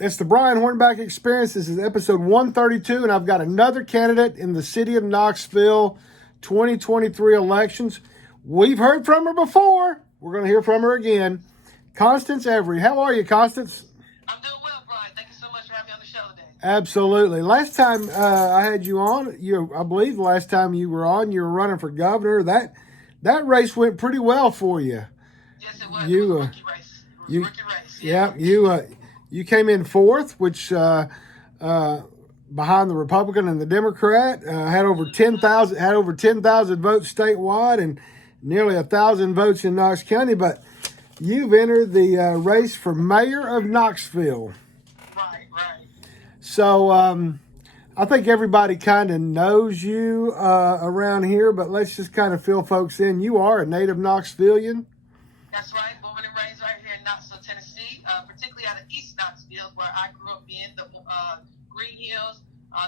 It's the Brian Hornback Experience. This is episode 132, and I've got another candidate in the city of Knoxville 2023 elections. We've heard from her before. We're going to hear from her again. Constance Every. How are you, Constance? I'm doing well, Brian. Thank you so much for having me on the show today. Absolutely. Last time I had you on, I believe the last time you were on, you were running for governor. That race went pretty well for you. Yes, it was. It was a rookie race. It was a rookie race. Yeah, you came in fourth, which behind the Republican and the Democrat, had over 10,000 votes statewide and nearly 1,000 votes in Knox County. But you've entered the race for mayor of Knoxville. Right. So I think everybody kind of knows you around here, but let's just kind of fill folks in. You are a native Knoxvillian. That's right. Born and raised right here in Knoxville, Tennessee, particularly out of East Knoxville, where I grew up in the Green Hills,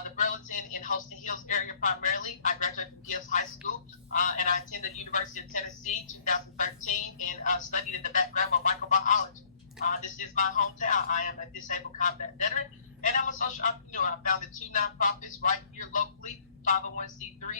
the Burlington and Holston Hills area primarily. I graduated from Gibbs High School, and I attended the University of Tennessee 2013 and studied in the background of microbiology. This is my hometown. I am a disabled combat veteran, and I'm a social entrepreneur. I founded two nonprofits right here locally, 501c3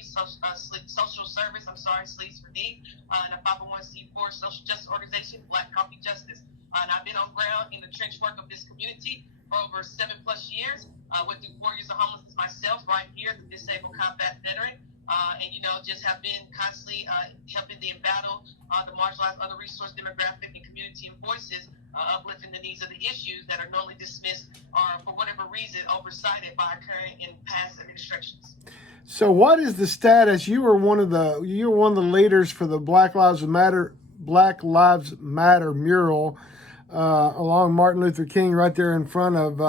social service, Sleeves for Need, and a 501c4 social justice organization, Black Coffee Justice. And I've been on ground in the trench work of this community for over 7+ years. Went through 4 years of homelessness myself right here, the disabled combat veteran. And just have been constantly helping them battle the marginalized, under-resourced demographic and community and voices, uplifting the needs of the issues that are normally dismissed or, for whatever reason, oversighted by current and past administrations. So, what is the status? You were one of the leaders for the Black Lives Matter mural along Martin Luther King, right there in front of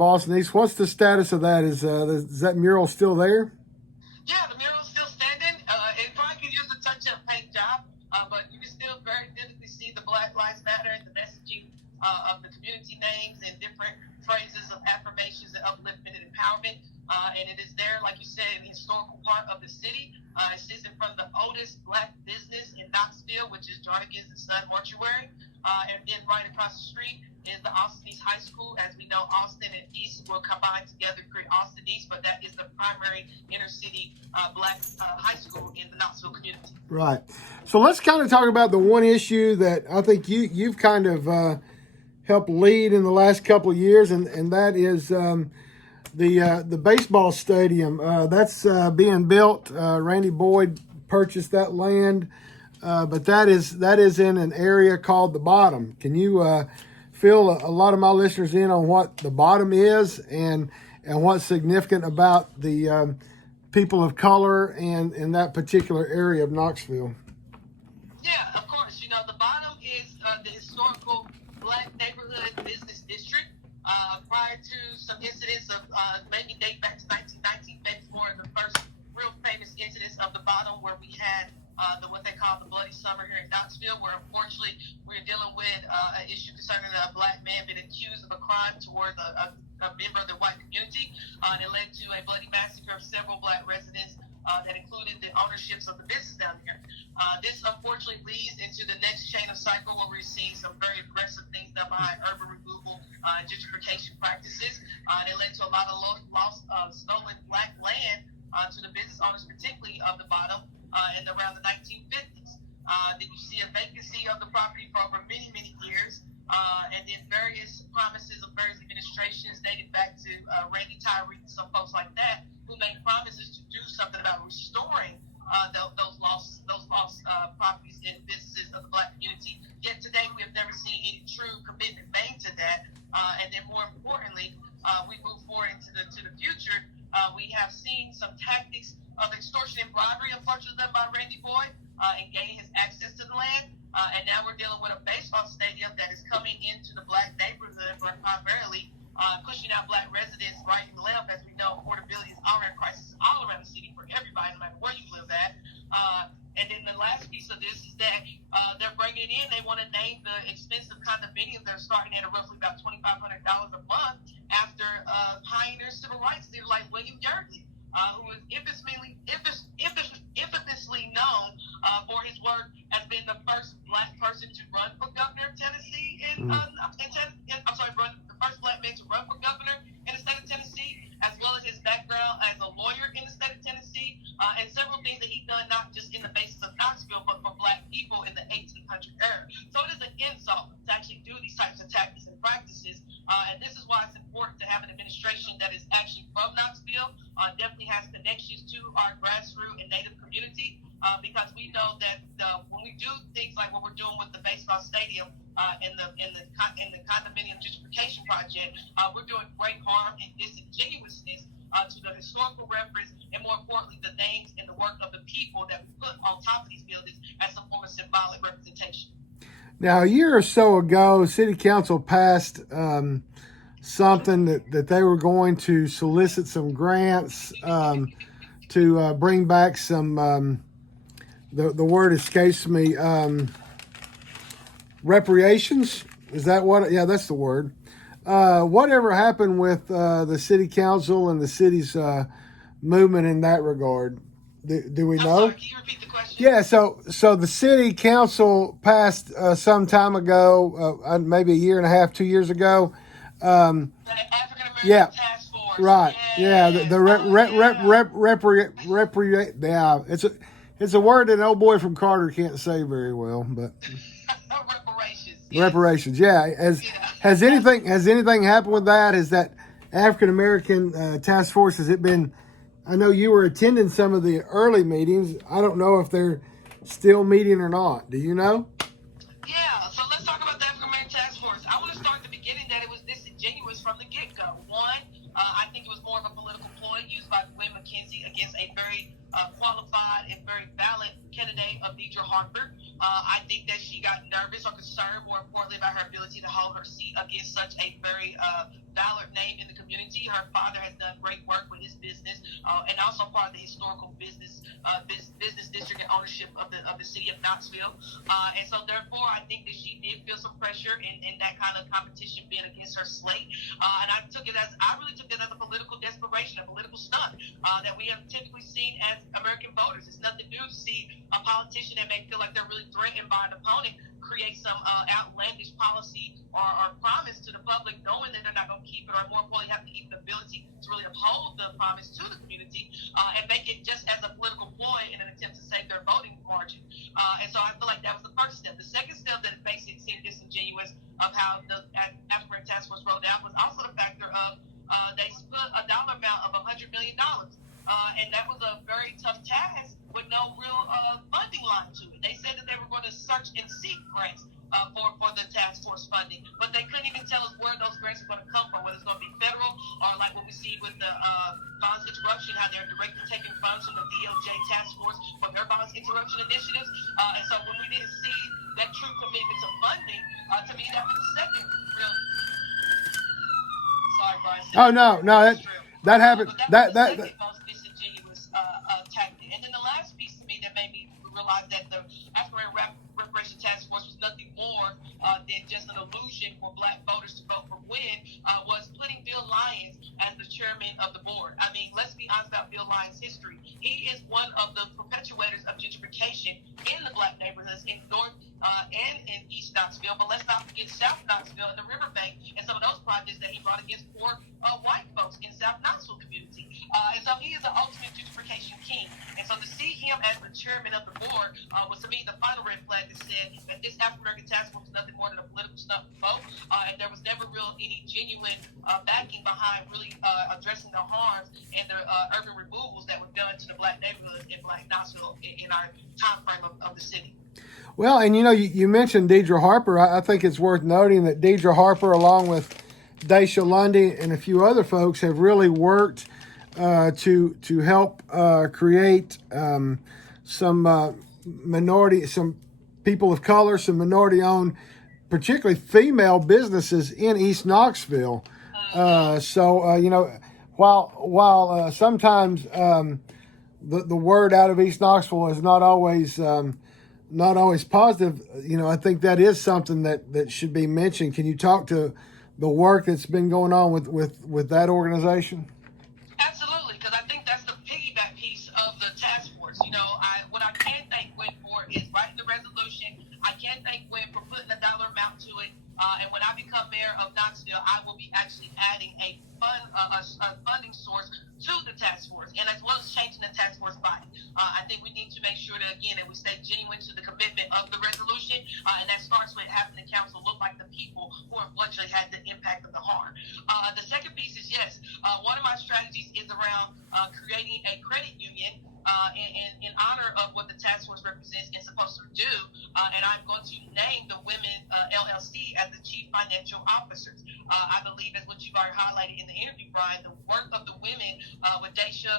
Austin East. What's the status of that? Is that mural still there? Yeah, the mural's still standing. It probably could use a touch-up paint job, but you can still very vividly see the Black Lives Matter and the messaging of the community names and different phrases of affirmations and upliftment and empowerment. And it is there, like you said, in the historical part of the city. It sits in front of the oldest Black business in Knoxville, which is Jardigan's and Son Mortuary. And then right across the street is the Austin East High School. As we know, Austin and East will combine together to create Austin East, but that is the primary inner city Black high school in the Knoxville community. Right. So let's kind of talk about the one issue that I think you've kind of helped lead in the last couple of years, and that is the baseball stadium that's being built. Randy Boyd purchased that land, but that is in an area called the Bottom. Can you fill a lot of my listeners in on what the Bottom is and what's significant about the people of color and in that particular area of Knoxville? Yeah, of course. The Bottom is the historical Black neighborhood business district. Prior to some incidents of maybe date back to 1919, maybe more of the first real famous incidents of the Bottom, where we had what they call the Bloody Summer here in Knoxville, where unfortunately we're dealing with an issue concerning a Black man being accused of a crime towards a member of the white community. And it led to a bloody massacre of several Black residents that included the ownerships of the business down here. This unfortunately leads into the next chain of cycle, where we're seeing some very aggressive things done behind urban removal and gentrification practices. It led to a lot of loss of stolen Black land to the business owners, particularly of the Bottom, in around the 1950s. Then you see a vacancy of the property for over many, many years, and then various promises of various administrations dating back to Randy Tyree and some folks like that, who made promises to do something about restoring those lost properties and businesses of the Black community. Yet today, we have never seen any true commitment made to that. And then, more importantly, we move forward into the future. We have seen some tactics of extortion and bribery, unfortunately, done by Randy Boyd, in gaining his access to the land. And now we're dealing with a baseball stadium that is coming into the Black neighborhood, but primarily pushing out Black residents right and left. As we know, affordability is already a crisis all around the city for everybody, no matter where you live at. And then the last piece of this is that they're bringing in, they want to name the expensive condominiums. They're starting at roughly about $2,500 a month after pioneer civil rights leader like William Yardley, who was infamously known for his work as being the first black person to run for governor of Tennessee, I'm sorry, the first black man to run for governor in the state of Tennessee, as well as his background as a lawyer in the state of Tennessee, and several things that he's done, not just in the basis of Knoxville, but for black people in the 1800 era. So it is an insult to actually do these types of tactics and practices, and this is why it's important to have an administration that is actually from Knoxville, definitely has connections to our grassroots and Native community, because we know that when we do things like what we're doing with the baseball stadium and the condominium gentrification project, we're doing great harm and disingenuousness to the historical reference, and more importantly, the names and the work of the people that we put on top of these buildings as some form of symbolic representation. Now, a year or so ago, City Council passed something that they were going to solicit some grants to bring back some, the word escapes me, reparations. Is that what? Yeah, that's the word. Whatever happened with the City Council and the city's movement in that regard? Do we know? Sorry, can you repeat the question? Yeah, so the City Council passed some time ago, maybe a year and a half, 2 years ago. The African American Yeah. Task Force. Right. Yes. Yeah. Yeah. It's a word that an old boy from Carter can't say very well, but Reparations. Yes. reparations. Yeah. Has anything happened with that? Has that African American task force, has it been? I know you were attending some of the early meetings. I don't know if they're still meeting or not. Do you know? Yeah, so let's talk about the African American Task Force. I want to start at the beginning that it was disingenuous from the get-go. One, I think it was more of a political ploy used by Gwen McKenzie against a very qualified and very valid candidate of Deidre Harper. I think that she got nervous or concerned, more importantly, about her ability to hold her seat against such a very valid name in the community. Her father has done great work with his business, and also part of the historical business district and ownership of the city of Knoxville. And so therefore, I think that she did feel some pressure in that kind of competition being against her slate. And I really took it as a political desperation, a political stunt that we have typically seen as American voters. It's nothing new to see a politician that may feel like they're really threatened by an opponent create some outlandish policy or promise to the public, knowing that they're not going to keep it, or more importantly, have to keep the ability to really uphold the promise to the community and make it just as a political ploy in an attempt to save their voting margin. And so I feel like that was the first step. The second step that makes it seem disingenuous of how the African Task Force rolled out was also the factor of they put a dollar amount of $100 million. And that was a very tough task with no real funding line to it. They said that they were going to search and seek grants for the task force funding, but they couldn't even tell us where those grants are going to come from, whether it's going to be federal or like what we see with the violence interruption, how they're directly taking funds from the DOJ task force for their violence interruption initiatives. And so when we didn't see that true commitment to funding, to me that was the second real. Sorry, Brian. Oh no, that happened. That most disingenuous tactic. And then the last piece to me that made me realize that the African Reparation Task Force was nothing more than just an illusion for black voters to vote for Gwen was putting Bill Lyons as the chairman of the board. I mean, let's be honest about Bill Lyons' history. He is one of the perpetuators of gentrification in the black neighborhoods in North and in East Knoxville, but let's not forget South Knoxville and the Riverbank and some of those projects that he brought against poor white folks in South Knoxville community. And so he is the ultimate gentrification king. And so to see him as the chairman of the board was to me the final red flag that said that this African American Task Force was nothing more than a political stunt vote, and there was never any genuine backing behind really addressing the harms and the urban removals that were done to the black neighborhoods in Black Knoxville in our time frame of the city. Well, and you mentioned Deidre Harper. I think it's worth noting that Deidre Harper, along with Daisha Lundy and a few other folks, have really worked to help create some people of color, some minority-owned, particularly female businesses in East Knoxville. While sometimes the word out of East Knoxville is not always positive, I think that is something that should be mentioned. Can you talk to the work that's been going on with that organization? Absolutely, because I think that's the piggyback piece of the task force. What I can thank Gwen for is writing the resolution. I can And when I become mayor of Knoxville, I will be actually adding a funding source to the task force, and as well as changing the task force body. I think we need to make sure that, again, that we stay genuine to the commitment of the resolution, and that starts with having the council look like the people who unfortunately had the impact of the harm. The second piece is, yes, one of my strategies is around creating a credit union in honor of what the task force represents and supposed to do, and I'm going to name the Women LLC as the chief financial officers. I believe, as what you've already highlighted in the interview, Brian, the work of the women with Daisha,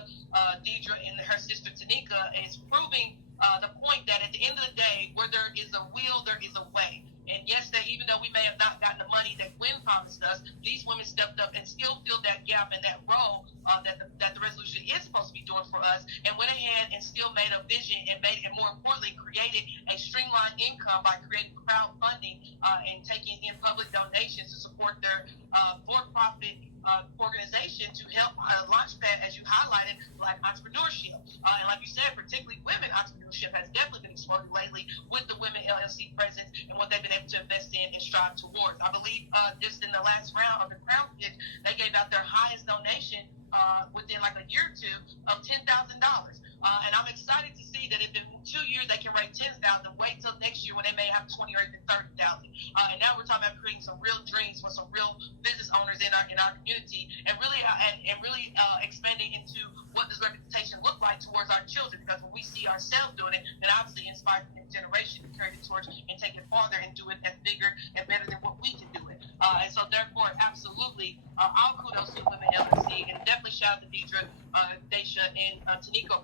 Deidre, and her sister Tanika is proving the point that at the end of the day, where there is a will, there is a way. And yes, that even though we may have not gotten the money that Gwen promised us, these women stepped up and still filled that gap and that role that the resolution is supposed to be doing for us, and went ahead and still made a vision and more importantly, created a streamlined income by creating crowdfunding and taking in public donations to support their for-profit organization to help launchpad, as you highlighted, Black entrepreneurship. And like you said, particularly women entrepreneurship has definitely been exploding lately with the Women LLC presence and what they've been able to invest in and strive towards. I believe just in the last round of the Crown Pitch, they gave out their highest donation within like a year or two of $10,000. And I'm excited to see that if in 2 years they can raise 10,000, wait till next year when they may have 20 or even 30,000. And now we're talking about creating some real dreams for some real business owners in our community, and really expanding into what does representation look like towards our children. Because when we see ourselves doing it, then obviously inspires the next generation to carry the torch and take it farther and do it as bigger and better than what we can do it. And so therefore, absolutely, all kudos to Women LLC, and definitely shout out to Deidre, Daisha, and Tanika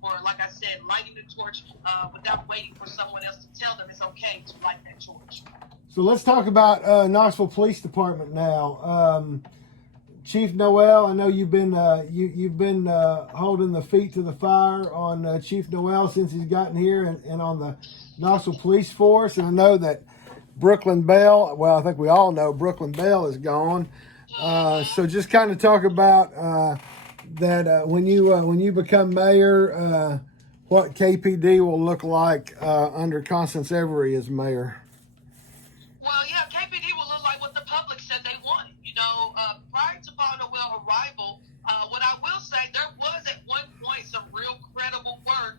for, like I said, lighting the torch without waiting for someone else to tell them it's okay to light that torch. So let's talk about Knoxville Police Department now. Chief Noel, I know you've been holding the feet to the fire on Chief Noel since he's gotten here, and on the Knoxville Police Force. And I know that Brooklyn Bell, well, I think we all know Brooklyn Bell is gone. So just kind of talk about that when you become mayor, what KPD will look like under Constance Every as mayor. Well, yeah, KPD will look like what the public said they wanted. Prior to Paul Noel's arrival, what I will say, there was at one point some real credible work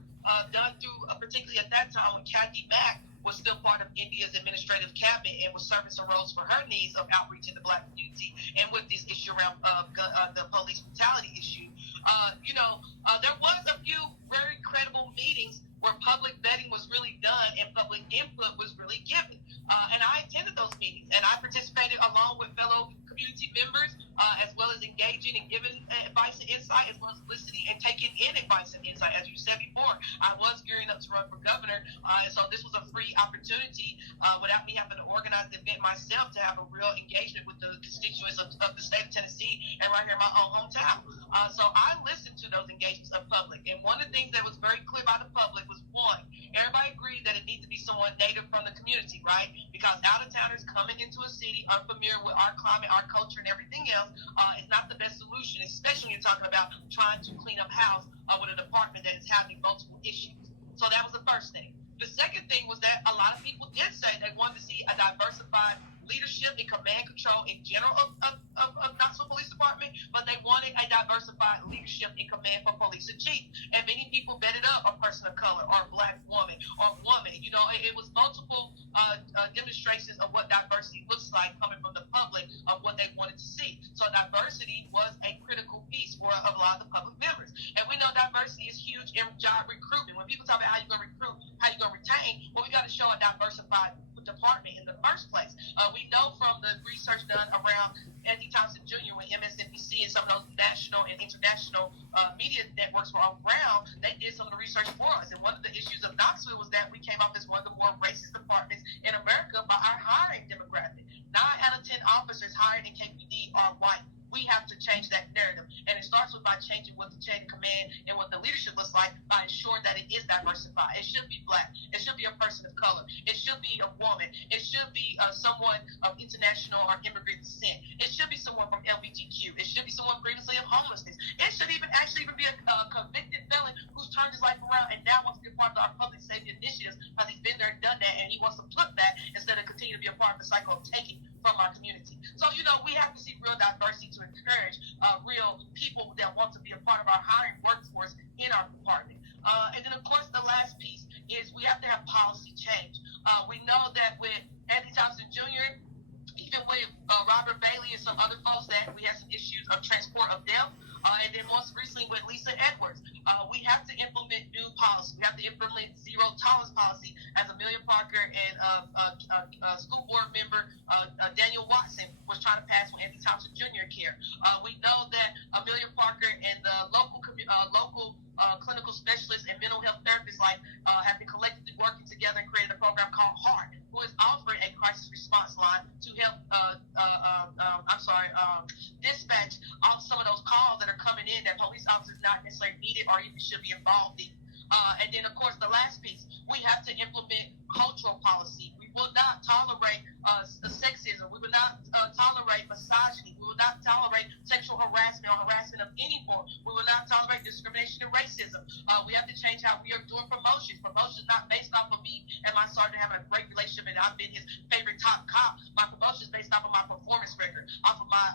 done through, particularly at that time when Kathy Mack was still part of India's administrative cabinet and was serving some roles for her needs of outreach in the Black community and with this issue around the police brutality issue. There was a few very credible meetings where public vetting was really done and public input was really given. And I attended those meetings, and I participated along with fellow community members, as well as engaging and giving advice and insight, as well as listening and taking in advice and insight. As you said before, I was gearing up to run for governor, and so this was a free opportunity without me having to organize the event myself to have a real engagement with the constituents of the state of Tennessee and right here in my own hometown. So I listened to those engagements of public, and one of the things that was very clear by the public was, one, everybody agreed that it needs to be someone native from the community, right? Because out-of-towners coming into a city unfamiliar with our climate, our culture, and everything else is not the best solution, especially when you're talking about trying to clean up house with a department that is having multiple issues. So that was the first thing. The second thing was that a lot of people did say they wanted to see a diversified leadership and command control in general of Knoxville Police Department, but they wanted a diversified leadership and command for police and chief. And many people vetted up a person of color or a Black woman or woman. It was multiple demonstrations of what diversity looks like coming from the public of what they wanted to see. So diversity was a critical piece for a lot of the public members. And we know diversity is huge in job recruitment. When people talk about how you're going to recruit, how you're going to retain, well, we got to show a diversified department in the first place. We know from the research done around Andy Thompson Jr. with MSNBC and some of those national and international media networks were on ground, they did some of the research for us. And one of the issues of Knoxville was that we came off as one of the more racist departments in America by our hiring demographic. 9 out of 10 officers hired in KPD are white. We have to change that narrative. And it starts with by changing what the chain of command and what the leadership looks like by ensuring that it is diversified. It should be Black. It should be a person of color. It should be a woman. It should be someone of international or immigrant descent. It should be someone from LGBTQ. It should be someone previously of homelessness. It should even be a convicted felon who's turned his life around and now wants to be a part of our public safety initiatives because he's been there and done that, and he wants to flip that instead of continue to be a part of the cycle of taking. we have to see real diversity to encourage real people that want to be a part of our hiring workforce in our department. And then, of course, the last piece is we have to have policy change. We know that with Anthony Thompson Jr., even with Robert Bailey and some other folks, that we have some issues of transport of them. And then most recently with Lisa Edwards, we have to implement new policy. We have to implement zero tolerance policy, as Amelia Parker and school board member Daniel Watson was trying to pass with Anthony Thompson Jr. care. We know that Amelia Parker and the local clinical specialists and mental health therapists have been collectively working together and created a program called HEART, who is offering a crisis response line to help dispatch on some of those calls that are coming in that police officers not necessarily needed or even should be involved in. And then, of course, the last piece, we have to implement cultural policy. We will not tolerate sexism. We will not tolerate misogyny. We will not tolerate sexual harassment or harassment of any form. We will not tolerate discrimination and racism. We have to change how we are doing promotions. Promotions not based off of me and my sergeant having a great relationship and I've been his favorite top cop. My promotion is based off of my performance record, off of my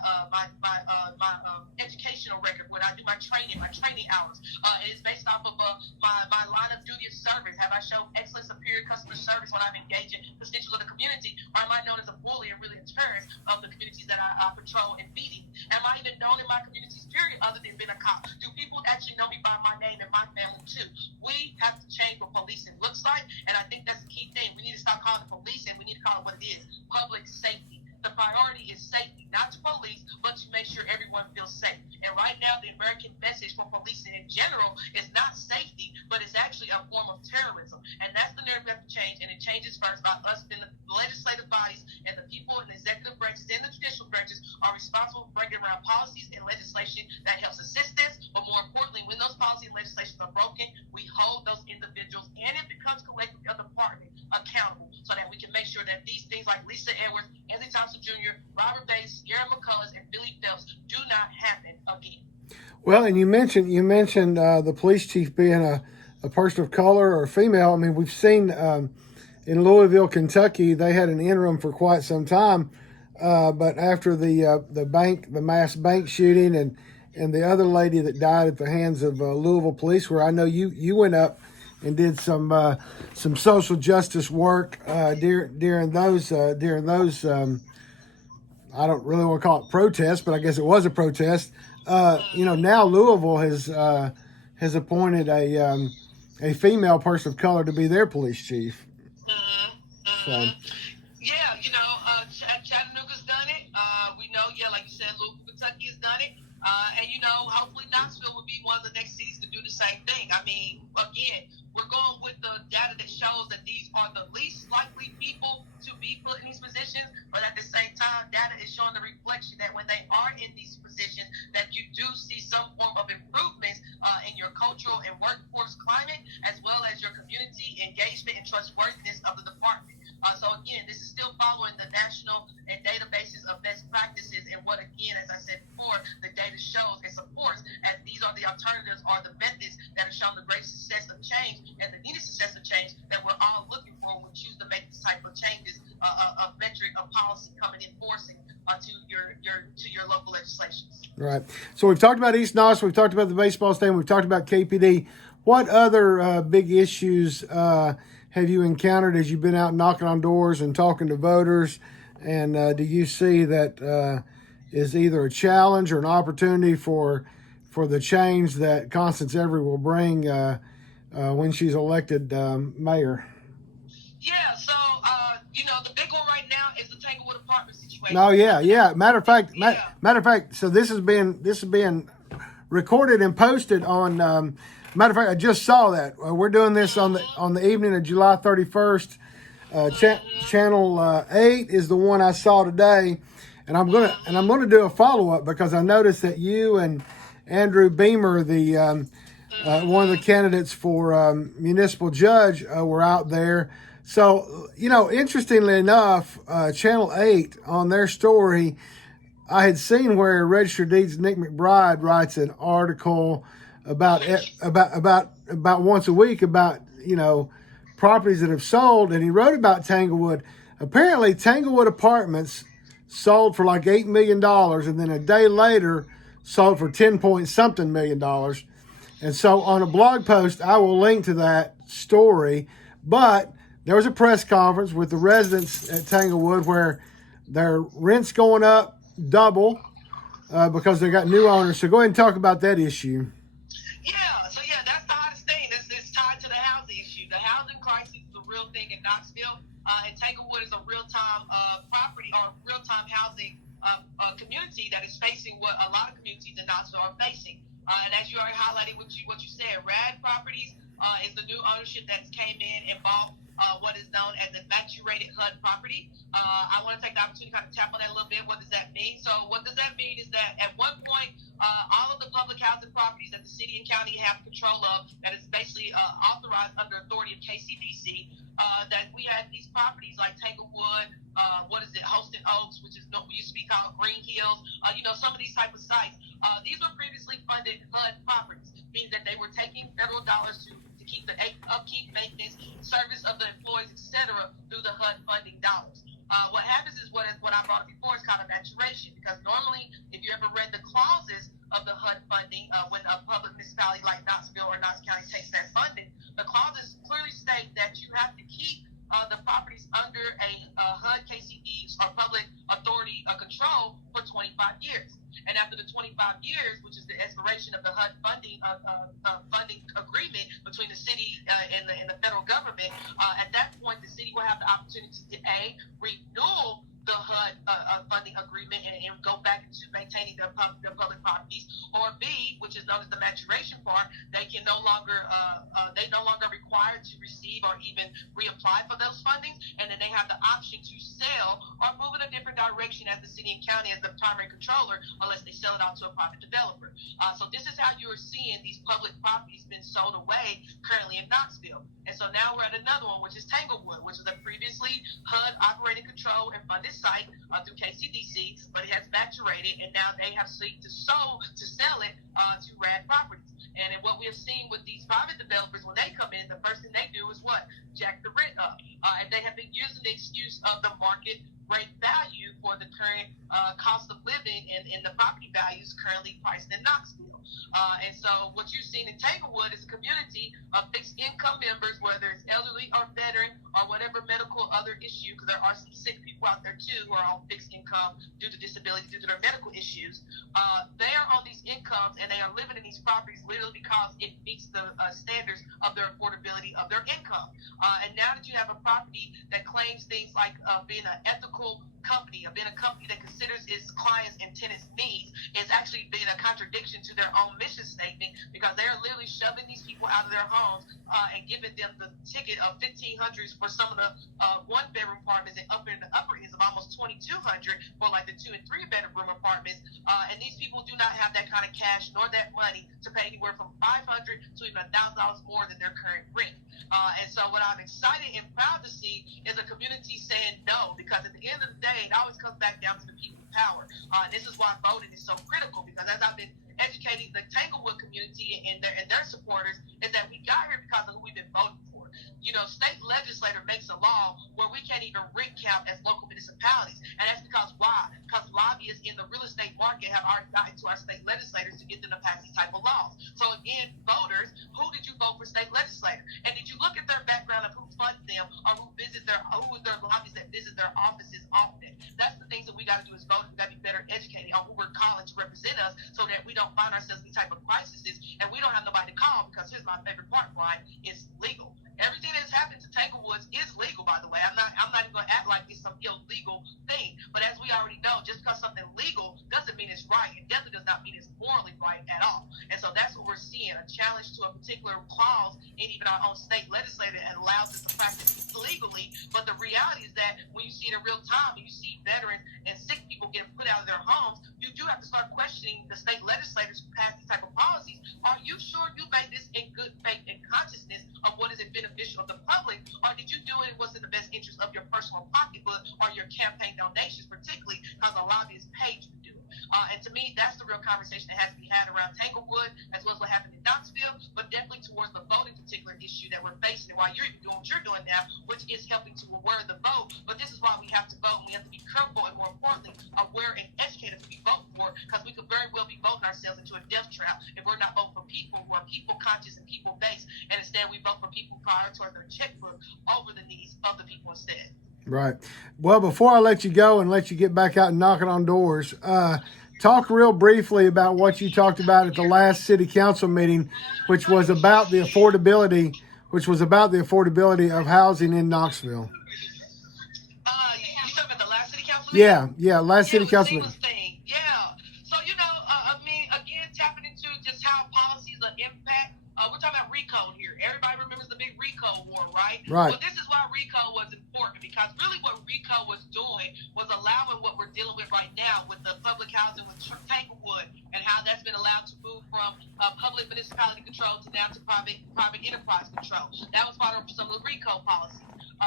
educational record, when I do my training hours. It is based off of my line of duty of service. Have I shown excellent, superior customer service when I'm engaging constituents of the community, or am I known as a bully and really a terrorist of the communities that I patrol and feeding? Am I even known in my communities, period, other than being a cop? Do people actually know me by my name and my family too? We have to change what policing looks like, and I think that's the key thing. We need to stop calling it policing. We need to call it what it is: public safety. The priority is safety, not to police, but to make sure everyone feels safe. And right now, the American message for policing in general is not safety, but it's actually a form of terrorism. And that's the narrative we have to change, and it changes first by us being the legislative bodies, and the people in the executive branches and the judicial branches are responsible for bringing around policies and legislation that helps assist this. But more importantly, when those policies and legislations are broken, we hold those individuals, and it becomes collectively a department accountable, so that we can make sure that these things like Lisa Edwards, Anthony Thompson Jr., Robert Bates, Gary McCullough, and Billy Phelps do not happen again. Well, and you mentioned the police chief being a person of color or female. I mean, we've seen in Louisville, Kentucky, they had an interim for quite some time, but after the mass bank shooting and the other lady that died at the hands of Louisville police, where I know you went up and did some social justice work during those. I don't really want to call it protests, but I guess it was a protest. Now Louisville has appointed a female person of color to be their police chief. So. Yeah, Chattanooga's done it. We know, like you said, Louisville, Kentucky has done it. And hopefully Knoxville will be one of the next cities to do the same thing. I mean, again, we're going with the data that shows that these are the least likely people to be put in these positions, but at the same time, data is showing the reflection that when they are in these positions, that you do see some form of improvements in your cultural and workforce climate, as well as your community engagement and trustworthiness of the department. So again, this is still following the national and databases of best practices, and what, again, as I said before, the data shows and supports, as these are the alternatives or the methods that have shown the great success of change and the needed success of change that we're all looking for when we choose to make this type of changes, of metric of policy coming enforcing to your local legislations. Right. So we've talked about East Knoxville, we've talked about the baseball stadium, we've talked about KPD. What other big issues have you encountered as you've been out knocking on doors and talking to voters? And do you see that is either a challenge or an opportunity for the change that Constance Every will bring when she's elected mayor? Yeah, so the big one right now is the Tanglewood apartment situation. Oh yeah. Matter of fact, so this is being recorded and posted on. Matter of fact, I just saw that. We're doing this on the evening of July 31st. Channel 8 is the one I saw today, and I'm gonna do a follow up because I noticed that you and Andrew Beamer, the one of the candidates for municipal judge, were out there. So interestingly enough, Channel 8 on their story, I had seen where Registered Deeds Nick McBride writes an article about once a week about properties that have sold, and he wrote about Tanglewood. Apparently, Tanglewood Apartments sold for like $8 million, and then a day later sold for 10 point something million dollars. And so on a blog post, I will link to that story. But there was a press conference with the residents at Tanglewood where their rent's going up double because they got new owners. So go ahead and talk about that issue. Yeah, that's the hottest thing. It's tied to the housing issue. The housing crisis is a real thing in Knoxville, and Tanglewood is a real-time property or real-time housing community that is facing what a lot of communities in Knoxville are facing. And as you already highlighted, what you said, RAD Properties is the new ownership that's came in and bought what is known as a maturated HUD property. I want to take the opportunity to kind of tap on that a little bit. What does that mean? So what does that mean is that at one point, all of the public housing properties that the city and county have control of, that is basically authorized under authority of KCDC, that we had these properties like Tanglewood, Holston Oaks, which is used to be called Green Hills, some of these type of sites. These were previously funded HUD properties, meaning that they were taking federal dollars to keep the upkeep, maintenance, service of the employees, etc., through the HUD funding dollars. What happens is what I brought up before is kind of maturation, because normally, if you ever read the clauses of the HUD funding, when a public municipality like Knoxville or Knox County takes that funding, the clauses clearly state that you have to keep the properties under a HUD, KCD, or public authority control for 25 years. And after the 25 years, which is the expiration of the HUD funding funding agreement between the city and the federal government, at that point, the city will have the opportunity to renew the HUD funding agreement and go back into maintaining their public properties, or B, which is known as the maturation part, they no longer required to receive or even reapply for those fundings, and then they have the option to sell or move in a different direction as the city and county as the primary controller, unless they sell it out to a private developer. So this is how you are seeing these public properties being sold away currently in Knoxville. And so now we're at another one, which is Tanglewood, which is a previously HUD operating control and funded site through KCDC, but it has maturated, and now they have seeked to sell it to RAD Properties. And what we have seen with these private developers, when they come in, the first thing they do is what? Jack the rent up. And they have been using the excuse of the market rate value for the current cost of living and the property values currently priced in Knoxville. And so what you've seen in Tanglewood is a community of fixed income members, whether it's elderly or veteran or whatever medical other issue, because there are some sick people out there too who are on fixed income due to disability, due to their medical issues. They are on these incomes and they are living in these properties literally because it meets the standards of their affordability of their income. And now that you have a property that claims things like being an ethical company, or being a company that considers its clients and tenants' needs, is actually being a contradiction to their own mission statement, because they are literally shoving these people out of their homes and giving them the ticket of $1,500 for some of the one-bedroom apartments, and in the upper ends of almost $2,200 for like the 2 and 3 bedroom apartments. And these people do not have that kind of cash nor that money to pay anywhere from $500 to even $1,000 more than their current rent. And so what I'm excited and proud to see is a community saying no, because at the end of the day, it always comes back down to the people in power. And this is why voting is so critical, because as I've been educating the Tanglewood community and their supporters, is that we got here because of who we've been voting for. State legislator makes a law where we can't even rent count as local municipalities. And that's because why? Because lobbyists in the real estate market have already gotten to our state legislators to get them to pass these type of laws. So again, voters, who did you vote for state legislator? And did you look at their background of who funds them, or who is their lobbyists that visit their offices often? That's the things that we got to do as voters. We got to be better educated on who we're calling to represent us, so that we don't find ourselves in these type of crises and we don't have nobody to call. Because here's my favorite part, Brian, is legal. Everything that's happened to Tanglewood is legal, by the way. I'm not even going to act like it's some illegal thing. But as we already know, just because something legal doesn't mean it's right. It definitely does not mean it's morally right at all. And so that's what we're seeing, a challenge to a particular clause in even our own state legislature that allows us to practice legally. But the reality is that when you see it in real time, and you see veterans and sick people getting put out of their homes, you do have to start questioning the state legislators who pass these type of policies. Are you sure you made this in good faith and consciousness of what is beneficial of the public, or did you do it what's in the best interest of your personal pocketbook or your campaign donations, particularly because a lobbyist paid you to do it? And to me, that's the real conversation that has to be had around Tanglewood, as well as what happened in Knoxville, but definitely towards the voting particular issue that we're facing, while you're even doing what you're doing now, which is helping to aware the vote. But this is why we have to vote, and we have to be careful and, more importantly, aware and educated who we vote for, because we could very well be voting ourselves into a death trap if we're not voting for people who are people conscious and people based, and instead we vote for people prioritize their checkbook over the needs of the people instead. Right. Well, before I let you go and let you get back out and knocking on doors, talk real briefly about what you talked about at the last city council meeting, which was about the affordability of housing in Knoxville. You talking about the last city council meeting? Yeah, last city council meeting. Thing. Yeah. So, I mean, again, tapping into just how policies impact. We're talking about RICO here. Everybody remembers the big RICO war, right? Right. Well, this is why RICO was important, because really what RICO was doing was allowing what we're dealing with right now with the public housing with Tanglewood, and how that's been allowed to move from public municipality control to now to private enterprise control. That was part of some of the RICO policies.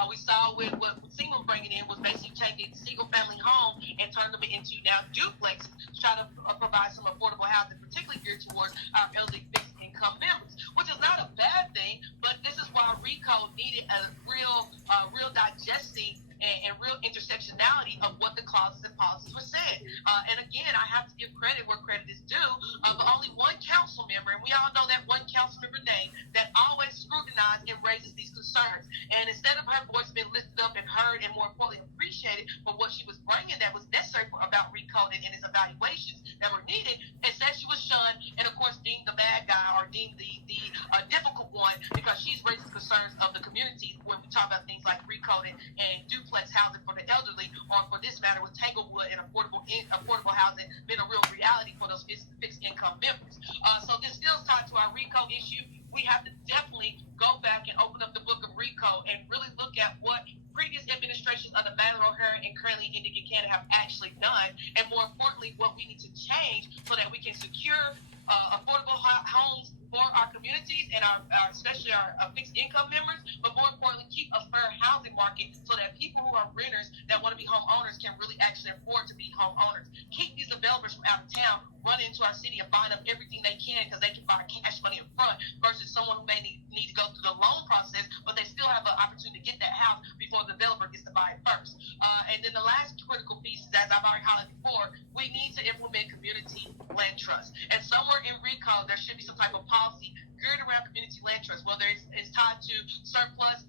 We saw with what Seaman bringing in was basically taking single-family home and turning them into now duplexes to try to provide some affordable housing, particularly geared towards our elderly fixed-income members, which is not a bad thing, but this is why RICO needed a real digesting and real intersectionality of what the clauses and policies were said. And again, I have to give credit where credit is due, but only one council member, and we all know that one council member name, that always scrutinizes and raises these concerns. And instead of her voice being lifted up and heard, and more importantly appreciated for what she was bringing that was necessary about RICO and its evaluations that were needed, instead she was shunned and of course deemed the bad guy, or deemed the difficult one, because she's raising concerns of the community when we talk about things like RICO and duplex housing for the elderly, or for this matter with Tanglewood and affordable housing being a real reality for those fixed income members. So this still is tied to our RICO issue. We have to definitely go back and open up the book of RICO and really look at what previous administrations under Madeline O'Hara and currently Indian Canada have actually done, and more importantly, what we need to change so that we can secure affordable homes for our communities and especially our fixed income members, but more importantly, keep a fair housing market so that people who are renters that want to be homeowners can really actually afford to be homeowners. Keep these developers from out of town running into our city and buying up everything they can because they can buy cash money up front, versus someone who may need to go through the loan process, but they still have an opportunity to get that house before the developer gets to buy it first. And then the last critical piece, as I've already highlighted before, we need to implement community land trust. And somewhere in RICO, there should be some type of policy geared around community land trust, whether it's tied to surplus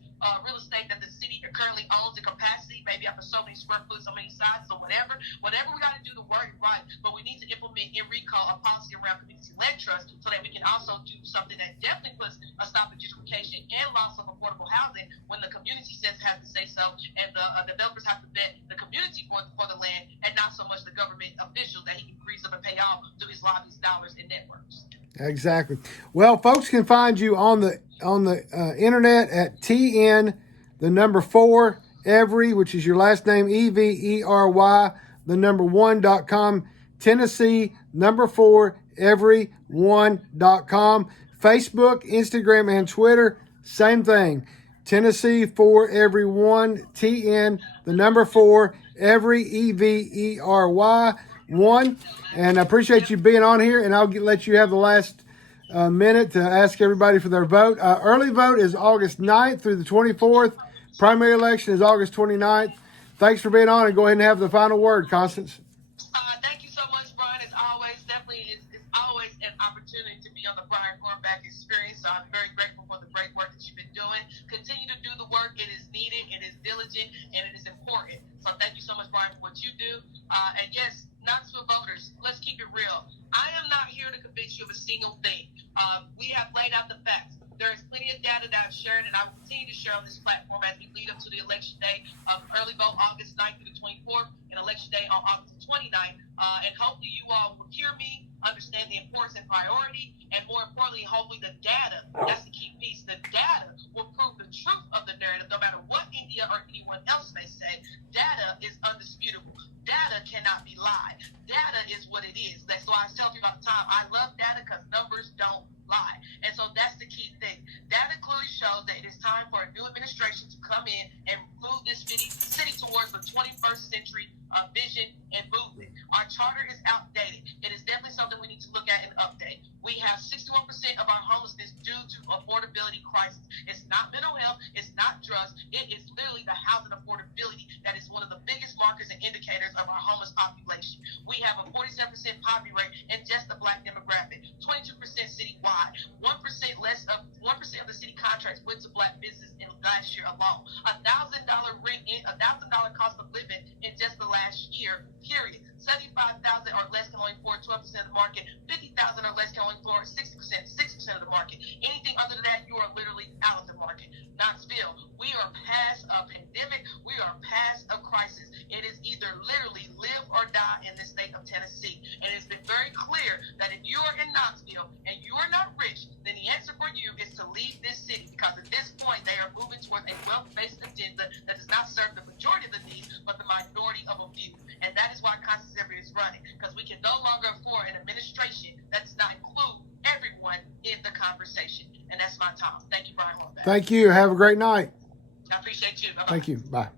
real estate that the city currently owns in capacity, maybe after so many square foot, so many sizes, or whatever we got to do to work it right. But we need to implement in RICO a policy around community land trust so that we can also do something that definitely puts a stop to gentrification and loss of affordable housing when the community says it has to say so, and the developers have to vet the community for the land, and not so much the government officials that he can grease up and pay off through his lobbies, dollars, and networks. Exactly. Well, folks can find you on the internet at TN, the number 4, Every, which is your last name, EVERY, the number 1.com, Tennessee, number 4, every1.com. Facebook, Instagram, and Twitter, same thing. Tennessee 4 Everyone, TN, the number 4, Every, EVERY 1. And I appreciate you being on here, and I'll let you have the last minute to ask everybody for their vote. Early vote is August 9th through the 24th. Primary election is August 29th. Thanks for being on, and go ahead and have the final word, Constance. Thank you so much, Brian. As always, definitely it's always an opportunity to be on the Brian Hornback experience. So I'm very grateful for the great work that you've been doing. Continue to do the work. It is needed, it is diligent, and it is important. So thank you so much, Brian, for what you do. And yes, Knoxville voters, let's keep it real. I am not here to convince you of a single thing. We have laid out the facts. There is plenty of data that I've shared, and I will continue to share on this platform as we lead up to the election day of early vote August 9th through the 24th, and election day on August 29th. And hopefully you all will hear me, understand the importance and priority, and more importantly, hopefully the data, that's the key piece, the data will prove the truth of the narrative, no matter what India or anyone else may say. Data is undisputable. Data cannot be lied. Data is what it is. That's why I tell you all the time, I love data because numbers don't lie. And so that's the key thing. Data clearly shows that it is time for a new administration to come in and move this city towards the 21st century vision and movement. Our charter is out outdated. It is definitely something we need to look at and update. We have 61% of our homelessness due to affordability crisis. It's not mental health. It's not drugs. It is literally the housing affordability that is one of the biggest markers and indicators of our homeless population. We have a 47% poverty rate in just the Black demographic, 22% citywide, 1% of the city contracts went to Black business in last year alone. $1,000 rent, $1,000 cost of living in just the last year. Period. 75,000 or less can only afford 12% of the market. 50,000 or less can only afford 6% of the market. Anything other than that, you are literally out of the market. Knoxville, we are past a pandemic. We are past a crisis. It is either literally live or die in the state of Tennessee. And it's been very clear that if you are in Knoxville and you are not rich, then the answer for you is to leave this city, because at this point they are moving towards a wealth-based agenda that does not serve the majority of the needs, but the minority of a few. And that is why Constance is running, because we can no longer afford an administration that does not include everyone in the conversation. And that's my time. Thank you, Brian Hornback. Thank you. Have a great night. I appreciate you. Bye-bye. Thank you. Bye.